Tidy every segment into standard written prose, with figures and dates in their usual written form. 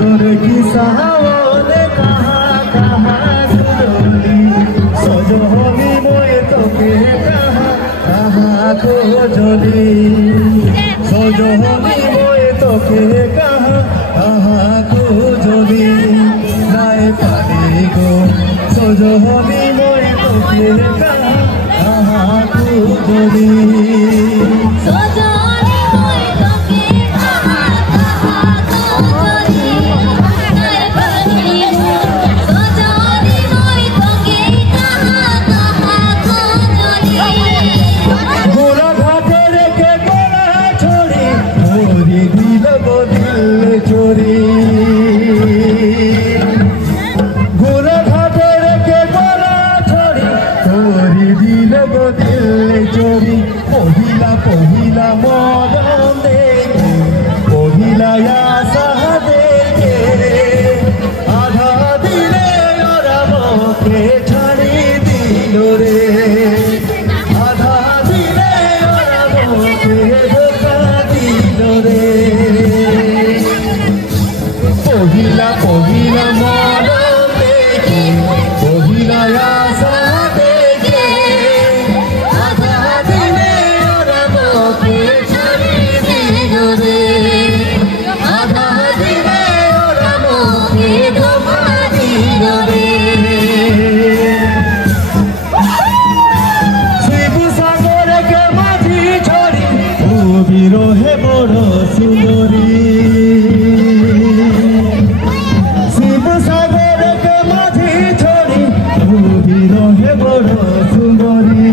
सागर की सहावने कहाँ कहाँ डोली सजनी मोए तोके कहाँ कहाँ को जली सजनी मोए तोके कहाँ कहाँ को जली नाय पानी गो सजनी मोए तोके कहाँ कहाँ को जली पहिला पहिला मरम देखे पहिला आशा देखे आधा दिले मोके छाड़ी दिल रे आधा दिले मोके धोखा दिल रे पहिला पहिला मरम देखे पहिला आशा বিরহে বড় সুন্দরী শিব সাগরকে মাঝি ছড়ি বিরহে বড় সুন্দরী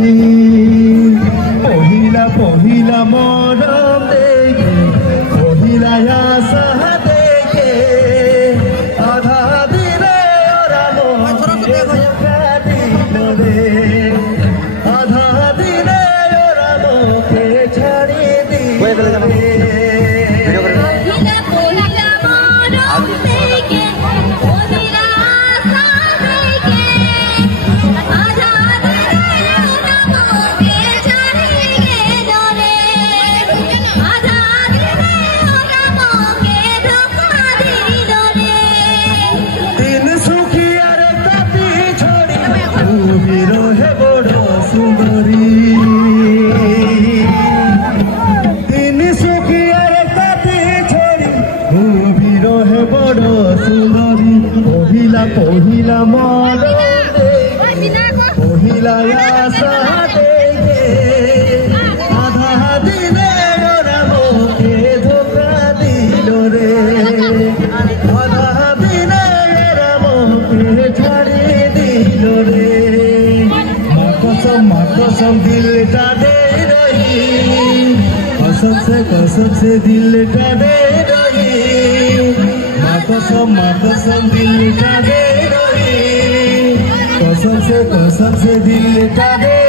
পহিলা পহিলা মরম দেখে পহিলা আশা দেখে আধা দিলে ওরা মোকে ধোঁকা দিল রে আধা দিলে ওরা মোকে ছাড়ি বিরহে বড় সুন্দরী তিনি সুখিয়ার কাটি ছড়ি বিরহে বড় সুন্দরী পহিলা পহিলা মন পহিলা আশা দেখে আধা দিলে ওরা মোকে ধোঁকা দিল রে আধা দিলে ওরা মোকে ছাড়ি দিল রে कसम दिल का दे रही कसम से दिल का दे रही माँ कसम दिल का दे रही कसम से दिल का दे